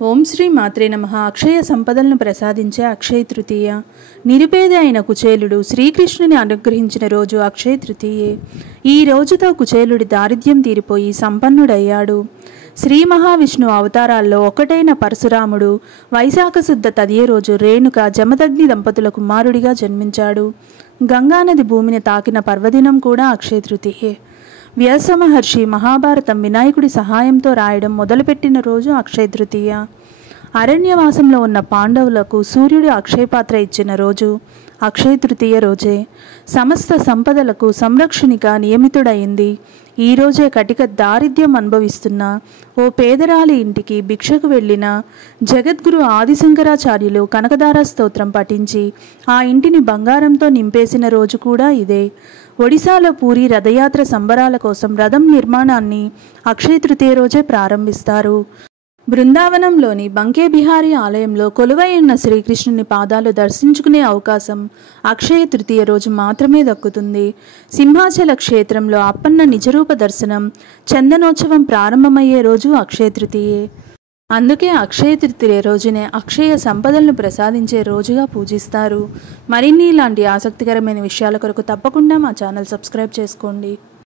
ఓం శ్రీ మాత్రే నమః. అక్షయ సంపదలను ప్రసాదించే అక్షయ తృతీయ. నిరుపేద అయిన కుచేలుడు శ్రీకృష్ణుని అనుగ్రహించిన రోజు అక్షయ తృతీయే. ఈ రోజుతో కుచేలుడి దారిద్ర్యం తీరిపోయి సంపన్నుడయ్యాడు. శ్రీ మహావిష్ణువు అవతారాల్లో ఒకటైన పరశురాముడు వైశాఖ శుద్ధ తదియ రోజు రేణుక జమదగ్ని దంపతుల కుమారుడిగా జన్మించాడు. గంగానది భూమిని తాకిన పర్వదినం కూడా అక్షయ తృతీయే. వ్యాస మహర్షి మహాభారతం వినాయకుడి సహాయంతో రాయడం మొదలుపెట్టిన రోజు అక్షయ తృతీయ. అరణ్యవాసంలో ఉన్న పాండవులకు సూర్యుడు అక్షయపాత్ర ఇచ్చిన రోజు అక్షయ తృతీయ రోజే. సమస్త సంపదలకు సంరక్షణిగా నియమితుడయింది ఈ రోజే. కటిక దారిద్ర్యం అనుభవిస్తున్న ఓ పేదరాలి ఇంటికి భిక్షకు వెళ్ళిన జగద్గురు ఆదిశంకరాచార్యులు కనకదార స్తోత్రం పఠించి ఆ ఇంటిని బంగారంతో నింపేసిన రోజు కూడా ఇదే. ఒడిశాలో పూరి రథయాత్ర సంబరాల కోసం రథం నిర్మాణాన్ని అక్షయ తృతీయ రోజే ప్రారంభిస్తారు. బృందావనంలోని బంకే బిహారీ ఆలయంలో కొలువై ఉన్న శ్రీకృష్ణుని పాదాలు దర్శించుకునే అవకాశం అక్షయ తృతీయ రోజు మాత్రమే దక్కుతుంది. సింహాచల క్షేత్రంలో అప్పన్న నిజరూప దర్శనం, చందనోత్సవం ప్రారంభమయ్యే రోజు అక్షయ తృతీయే. అందుకే అక్షయ తృతీయ రోజునే అక్షయ సంపదలను ప్రసాదించే రోజుగా పూజిస్తారు. మరిన్ని ఇలాంటి ఆసక్తికరమైన విషయాల కొరకు తప్పకుండా మా ఛానల్ సబ్స్క్రైబ్ చేసుకోండి.